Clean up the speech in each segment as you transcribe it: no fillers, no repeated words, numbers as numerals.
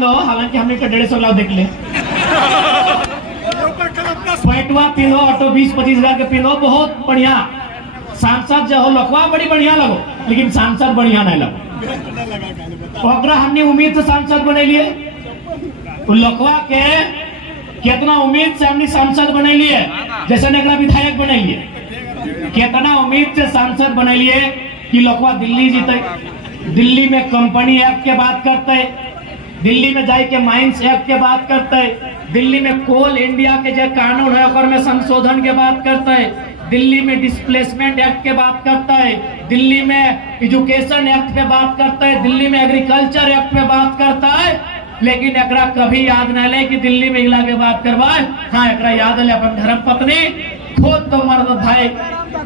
हालांकि हमने तो 150 लाख देख ले पैटवा पीलो ऑटो 20-25 हजार के पीलो बहुत बढ़िया सांसद जो हो लखवा बड़ी बढ़िया लगो लेकिन सांसद बढ़िया नहीं लगो ओकरा हमने उम्मीद से सांसद बने लिए लखवा के कितना उम्मीद से हमने सांसद बने लिए जैसे नेकरा विधायक बने लिए कितना उम्मीद से सांसद बने लिए कि लखवा दिल्ली जीते दिल्ली में कंपनी एक्ट के बात करते दिल्ली में जाके माइंस एक्ट के बात करते दिल्ली में कोल इंडिया के जो कानून है और में संशोधन के बात करते दिल्ली में डिस्प्लेसमेंट एक्ट के बात करता है दिल्ली में एजुकेशन एक्ट पे बात करता है दिल्ली में एग्रीकल्चर एक्ट पे बात करता है लेकिन एकरा कभी याद न ले कि दिल्ली में इला के बात करवाए हाँ एकरा याद ले अपन धर्म पत्नी खुद तो मर्द भाई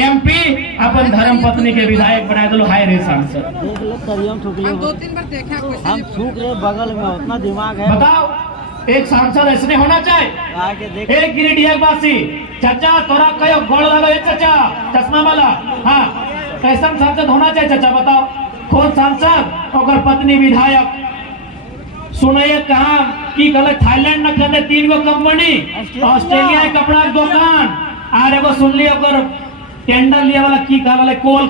एमपी अपन धर्म पत्नी के विधायक बना दो हाय रे सांसद हम 2-3 बार देखा हम थूक रहे बगल में उतना दिमाग है बताओ एक सांसद ऐसे होना चाहिए एक गिरिडीह वासी चाचा तोरा कयो गोड़ लगा चाचा चश्मा वाला हाँ ऐसा सांसद होना चाहिए चाचा बताओ खुद सांसद और पत्नी विधायक सुनिए कहा की गलत थाईलैंड न करने 3 गो कंपनी ऑस्ट्रेलिया कपड़ा दुकान और एगो सुन लिया अगर टेंडर लिया वाला की कहा वाले कोल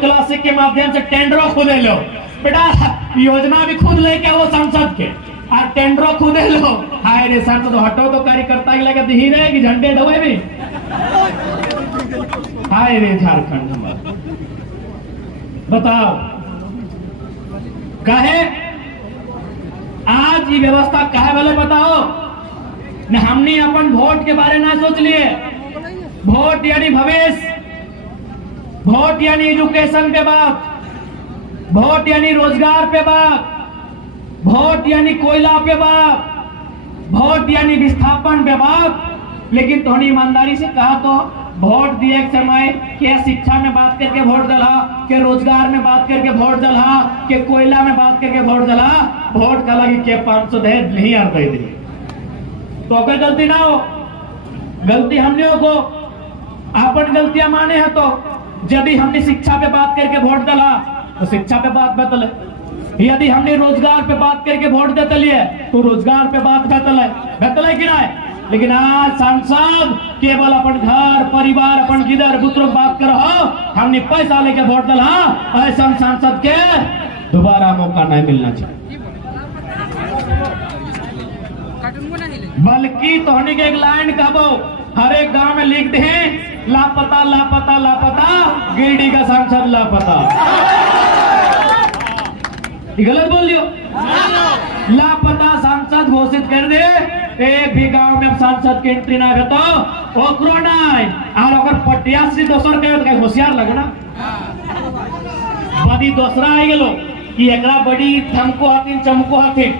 क्लासिक के माध्यम से टेंडरों खुदे लो बेटा योजना भी खुद लेके वो सांसद के और टेंडरों खुदे लो हाय रे सांसद हटो तो कार्यकर्ता ही लगे दी रहे कि झंडे ढोए भी हाय रे झारखंड बताओ कहे आज ये व्यवस्था कहे वाले बताओ न हमने अपन वोट के बारे में सोच लिए वोट यानी भविष्य वोट यानी एजुकेशन पे बात वोट यानी रोजगार पे बात वोट यानी कोयला पे बात वोट यानी विस्थापन पे बात लेकिन तो ईमानदारी से कहा तो वोट दिए एक समय के शिक्षा में बात करके वोट डला के रोजगार में बात करके वोट डला के कोयला में बात करके वोट डला वोट का लगी के 500 दे नहीं आ रही थी तो अगर गलती ना हो गलती हमने को अपन गलतियां माने हैं तो यदि हमने शिक्षा पे बात करके वोट डाला तो शिक्षा पे बात बतले यदि हमने रोजगार पे बात करके वोट देते लिए तो रोजगार पे बात बतले कि ना लेकिन आज सांसद केवल अपन घर परिवार अपन गिदर पुत्र बात करो हमने पैसा लेके वोट डाला ऐसा सांसद के दोबारा मौका नहीं मिलना चाहिए बल्कि तोहनी के एक लाइन कहबो हर एक गांव में लिख दे लापता लापता लापता गिरडी का सांसद लापता गलत बोल दियो लापता सांसद घोषित कर दे एक भी गांव में सांसद के एंट्री ना तो ओकरो नहीं और पटिया से दोसर के होशियार लगना बदी दूसरा आई गेलो कि एकरा बड़ी धमको हथिन चमको हथिन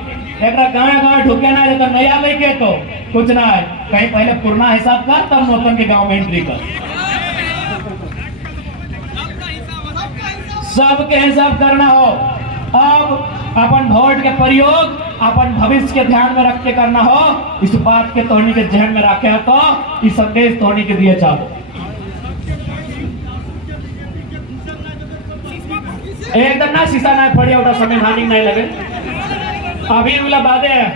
एकरा गाँव ढुके ना तो नया लेके तो कुछ ना है कहीं पहले पुराना हिसाब कर तब अपन के गांव में एंट्री कर सबके हिसाब करना हो अब अपन वोट के प्रयोग अपन भविष्य के ध्यान में रख के करना हो इस बात के तोहनी के ध्यान में रखे तो इस संदेश तोहनी के दिए चाहो एकदम ना शीशा ना पड़े उठा संवैधानिक नहीं लगे अभी वाला बातें है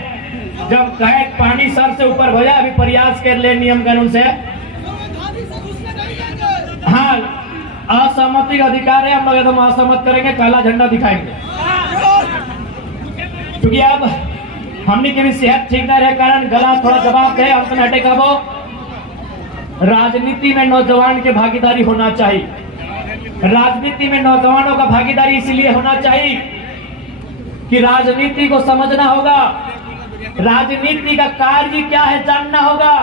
जब कहे पानी सर से ऊपर हो जाए अभी प्रयास कर ले नियम कानून से हाँ असहमति का अधिकार है हम लोग एकदम असहमत करेंगे काला झंडा दिखाएंगे क्योंकि अब हमने की भी सेहत ठीक न रहे कारण गला थोड़ा जवाब दे अंत में हटे कबो राजनीति में नौजवान के भागीदारी होना चाहिए राजनीति में नौजवानों का भागीदारी इसलिए होना चाहिए कि राजनीति को समझना होगा राजनीति का कार्य क्या है जानना होगा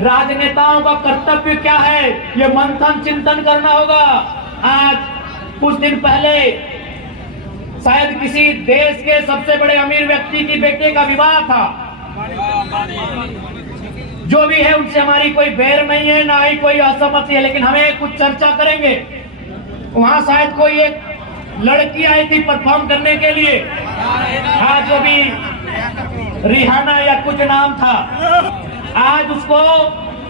राजनेताओं का कर्तव्य क्या है ये मंथन चिंतन करना होगा आज कुछ दिन पहले शायद किसी देश के सबसे बड़े अमीर व्यक्ति की बेटे का विवाह था जो भी है उनसे हमारी कोई बैर नहीं है ना ही कोई असहमति है लेकिन हमें कुछ चर्चा करेंगे वहां शायद कोई एक लड़की आई थी परफॉर्म करने के लिए आज जो भी रिहाना या कुछ नाम था आज उसको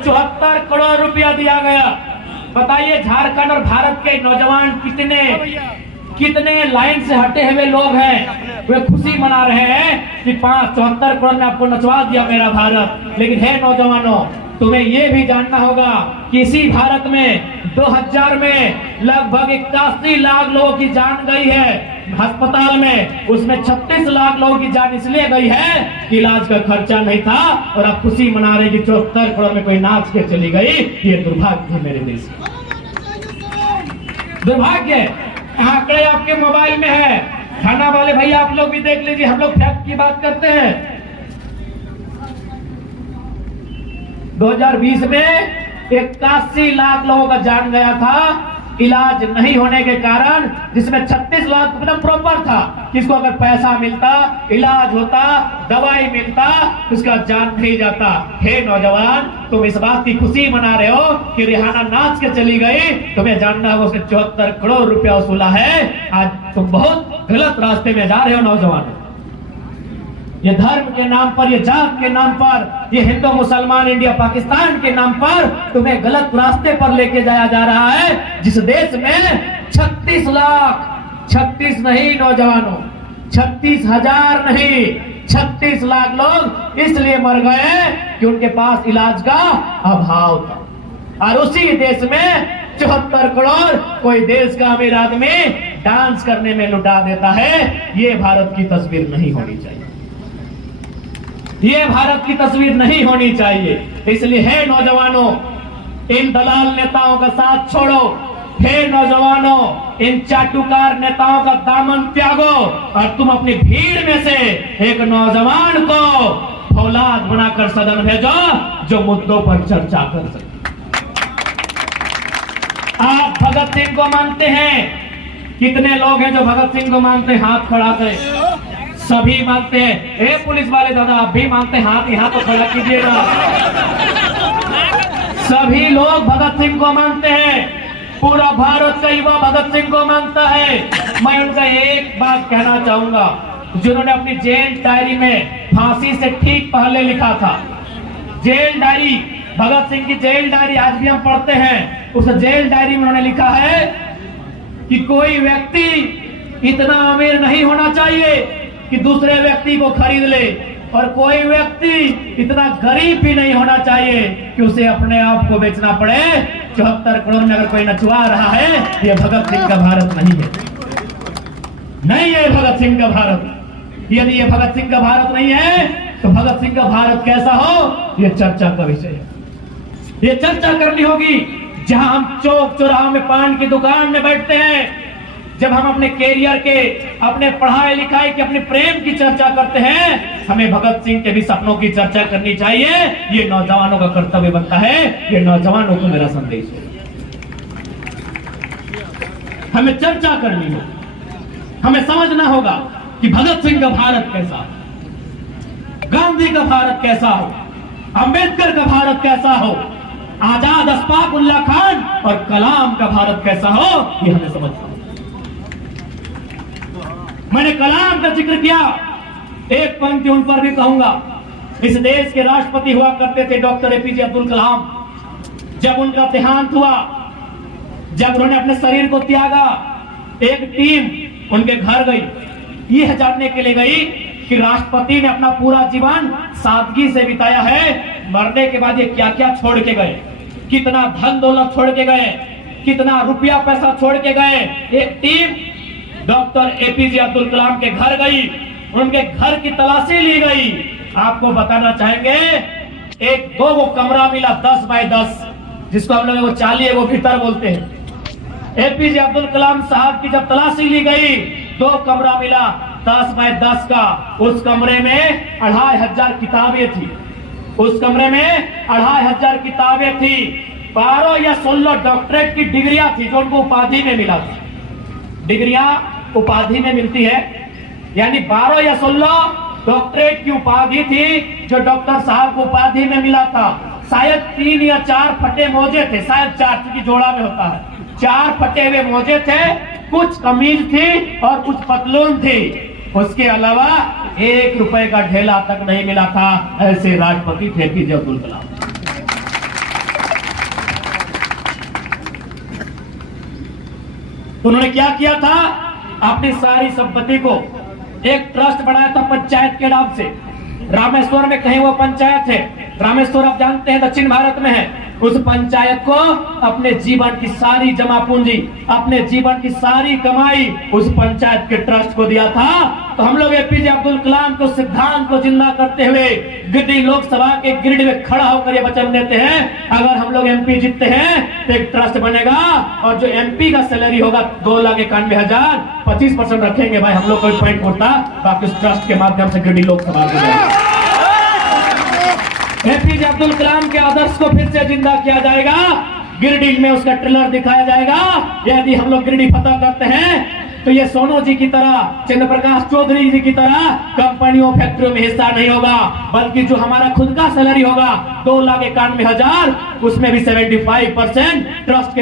74 करोड़ रुपया दिया गया बताइए झारखंड और भारत के नौजवान कितने लाइन से हटे हुए लोग हैं वे खुशी मना रहे हैं कि 74 करोड़ में आपको नचवा दिया मेरा भारत। लेकिन है नौजवानों, तुम्हें यह भी जानना होगा कि इसी भारत में 2000 में लगभग 81 लाख लोगों की जान गई है अस्पताल में। उसमें 36 लाख लोगों की जान इसलिए गई है कि इलाज का खर्चा नहीं था, और आप खुशी मना रहे कि 74 करोड़ में कोई नाच के चली गई। ये दुर्भाग्य है मेरे देश का, दुर्भाग्य है। आंकड़े आपके मोबाइल में है, थाना वाले भैया आप लोग भी देख लीजिए। हम लोग फैक्ट की बात करते हैं। 2020 में 81 लाख लोगों का जान गया था इलाज नहीं होने के कारण, जिसमें 36 लाख एकदम प्रॉपर था। किसको अगर पैसा मिलता, इलाज होता, दवाई मिलता, उसका जान नहीं जाता। हे नौजवान, तुम इस बात की खुशी मना रहे हो कि रिहाना नाच के चली गई। तुम्हें जानना होगा उसने 74 करोड़ रुपया वसूला है। आज तुम बहुत गलत रास्ते में जा रहे हो नौजवान। ये धर्म के नाम पर, ये जात के नाम पर, ये हिंदू मुसलमान इंडिया पाकिस्तान के नाम पर तुम्हें गलत रास्ते पर लेके जाया जा रहा है। जिस देश में 36 लाख, 36 नहीं नौजवानों, 36,000 नहीं, 36 लाख लोग इसलिए मर गए कि उनके पास इलाज का अभाव था। और उसी देश में 74 करोड़ कोई देश का अमीर आदमी डांस करने में लुटा देता है। ये भारत की तस्वीर नहीं होनी चाहिए, ये भारत की तस्वीर नहीं होनी चाहिए। इसलिए हे नौजवानों, इन दलाल नेताओं का साथ छोड़ो। हे नौजवानों, इन चाटुकार नेताओं का दामन त्यागो और तुम अपनी भीड़ में से एक नौजवान को फौलाद बनाकर सदन भेजो जो मुद्दों पर चर्चा कर सके। आप भगत सिंह को मानते हैं? कितने लोग हैं जो भगत सिंह को मानते हैं? हाथ खड़ा करें। सभी मानते हैं। ए पुलिस वाले दादा, आप भी मानते हैं? हाथ यहाँ तो खड़ा कीजिएगा। सभी लोग भगत सिंह को मानते हैं। पूरा भारत का युवा भगत सिंह को मानता है। मैं उनका एक बात कहना चाहूंगा, जिन्होंने अपनी जेल डायरी में फांसी से ठीक पहले लिखा था, जेल डायरी, भगत सिंह की जेल डायरी आज भी हम पढ़ते हैं। उस जेल डायरी में उन्होंने लिखा है कि कोई व्यक्ति इतना अमीर नहीं होना चाहिए कि दूसरे व्यक्ति को खरीद ले, और कोई व्यक्ति इतना गरीब भी नहीं होना चाहिए कि उसे अपने आप को बेचना पड़े। 74 करोड़ में अगर कोई नचवा रहा है, यह भगत सिंह का भारत नहीं है, नहीं है भगत सिंह का भारत। यदि ये भगत सिंह का भारत नहीं है तो भगत सिंह का भारत कैसा हो, यह चर्चा का विषय है। ये चर्चा करनी होगी। जहां हम चौक चौराहों में पान की दुकान में बैठते हैं, जब हम अपने कैरियर के, अपने पढ़ाई लिखाई के, अपने प्रेम की चर्चा करते हैं, हमें भगत सिंह के भी सपनों की चर्चा करनी चाहिए। ये नौजवानों का कर्तव्य बनता है। ये नौजवानों को मेरा संदेश है, हमें चर्चा करनी हो, हमें समझना होगा कि भगत सिंह का भारत कैसा, गांधी का भारत कैसा हो, अंबेडकर का भारत कैसा हो, आजाद अशफाक उल्लाह खान और कलाम का भारत कैसा हो, ये हमें समझना होगा। मैंने कलाम का जिक्र किया, एक पंक्ति उन पर भी कहूंगा। इस देश के राष्ट्रपति हुआ करते थे डॉक्टर एपीजे अब्दुल कलाम। जब उनका देहांत हुआ, जब उन्होंने अपने शरीर को त्यागा, एक टीम उनके घर गई, यह जानने के लिए गई कि राष्ट्रपति ने अपना पूरा जीवन सादगी से बिताया है, मरने के बाद ये क्या क्या छोड़ के गए, कितना धन दौलत छोड़ के गए, कितना रुपया पैसा छोड़ के गए। एक team doctor APJ Abdul Kalam के घर गई, उनके घर की तलाशी ली गई। आपको बताना चाहेंगे, एक दो कमरा मिला 10 बाय 10, जिसको हम लोग 40 भीतर बोलते हैं। एपीजे अब्दुल कलाम साहब की जब तलाशी ली गई, 2 कमरा मिला 10 बाय 10 का। उस कमरे में 2500 किताबें थी, उस कमरे में 2500 किताबें थी। 12 या 16 डॉक्टरेट की डिग्रियां थी जो उनको उपाधि में मिला था। डिग्रियां उपाधि में मिलती है, यानी 12 या 16 डॉक्टरेट की उपाधि थी जो डॉक्टर साहब को उपाधि में मिला था। शायद 3 या 4 फटे मोजे थे, शायद 4, क्योंकि जोड़ा में होता है। 4 फटे हुए मोजे थे, कुछ कमीज थी और कुछ पतलून थी। उसके अलावा 1 रुपए का ढेला तक नहीं मिला था। ऐसे राष्ट्रपति थे एपीजे अब्दुल कलाम। तो उन्होंने क्या किया था, अपनी सारी संपत्ति को एक ट्रस्ट बनाया था पंचायत के नाम से। रामेश्वर में कहीं वो पंचायत है, रामेश्वर आप जानते हैं दक्षिण भारत में है। उस पंचायत को अपने जीवन की सारी जमा पूंजी, अपने जीवन की सारी कमाई उस पंचायत के ट्रस्ट को दिया था। तो हम लोग एपीजे अब्दुल कलाम को सिद्धांत को जिंदा करते हुए गिरिडीह लोकसभा के गिरिडीह में खड़ा होकर ये वचन देते हैं, अगर हम लोग एमपी जीतते हैं तो एक ट्रस्ट बनेगा और जो एमपी का सैलरी होगा 2,91,000 25% रखेंगे भाई हम लोग कोई पॉइंट होता, बाकी उस ट्रस्ट के माध्यम से गिरिडीह लोकसभा को एपीजे अब्दुल कलाम के आदर्श को फिर से जिंदा किया जाएगा। गिरिडीह में उसका ट्रेलर दिखाया जाएगा। यदि हम लोग गिरिडीह फतह करते हैं तो ये सोनू जी की तरह, चंद्र प्रकाश चौधरी जी की तरह कंपनियों फैक्ट्रियों में हिस्सा नहीं होगा, बल्कि जो हमारा खुद का सैलरी होगा 2,91,000 उसमें भी 75% ट्रस्ट के